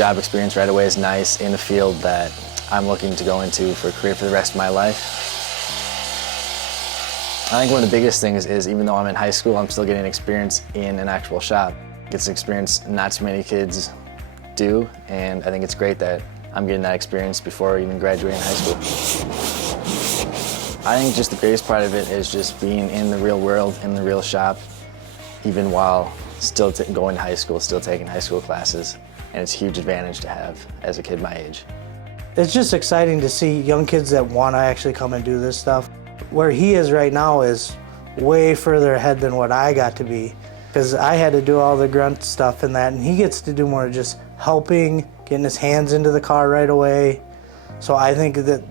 job experience right away is nice in a field that I'm looking to go into for a career for the rest of my life. I think one of the biggest things is even though I'm in high school, I'm still getting experience in an actual shop. It's an experience not too many kids do, and I think it's great that I'm getting that experience before even graduating high school. I think just the greatest part of it is just being in the real world, in the real shop, even while still going to high school, still taking high school classes, and it's a huge advantage to have as a kid my age. It's just exciting to see young kids that want to actually come and do this stuff. Where he is right now is way further ahead than what I got to be, because I had to do all the grunt stuff and that, and he gets to do more of just helping, getting his hands into the car right away. So I think that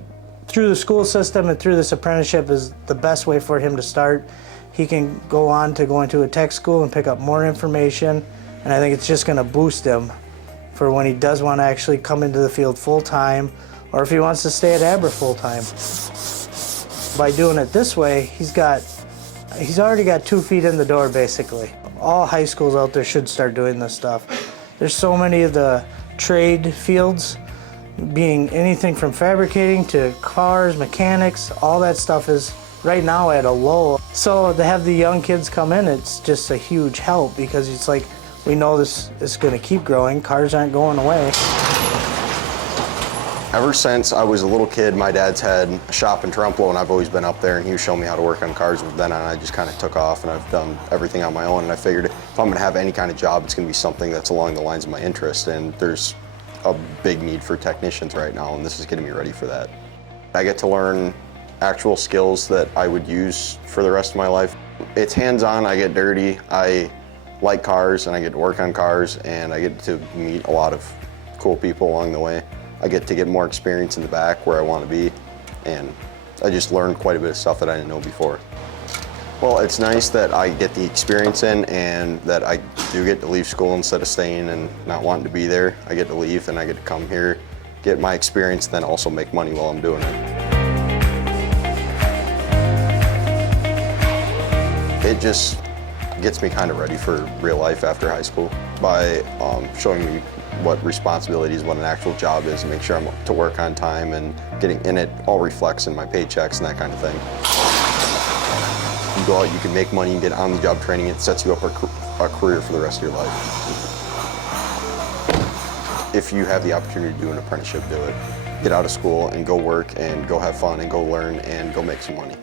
through the school system and through this apprenticeship is the best way for him to start. He can go on to go into a tech school and pick up more information, and I think it's just going to boost him for when he does want to actually come into the field full-time, or if he wants to stay at Abra full-time. By doing it this way, he's already got 2 feet in the door, basically. All high schools out there should start doing this stuff. There's so many of the trade fields, being anything from fabricating to cars, mechanics, all that stuff is right now at a low. So to have the young kids come in, it's just a huge help, because it's like, we know this is going to keep growing. Cars aren't going away. Ever since I was a little kid, my dad's had a shop in Trumpelow, and I've always been up there, and he was showing me how to work on cars. From then on, I just kind of took off, and I've done everything on my own, and I figured if I'm going to have any kind of job, it's going to be something that's along the lines of my interest, and there's a big need for technicians right now, and this is getting me ready for that. I get to learn actual skills that I would use for the rest of my life. It's hands-on, I get dirty, I like cars, and I get to work on cars, and I get to meet a lot of cool people along the way. I get to get more experience in the back where I want to be, and I just learned quite a bit of stuff that I didn't know before. Well, it's nice that I get the experience in, and that I do get to leave school instead of staying and not wanting to be there. I get to leave and I get to come here, get my experience, then also make money while I'm doing it. It just gets me kind of ready for real life after high school by showing me what responsibilities, what an actual job is, and make sure I'm to work on time, and getting in it all reflects in my paychecks and that kind of thing. You go out, you can make money, you get on-the-job training, it sets you up a career for the rest of your life. If you have the opportunity to do an apprenticeship, do it. Get out of school and go work and go have fun and go learn and go make some money.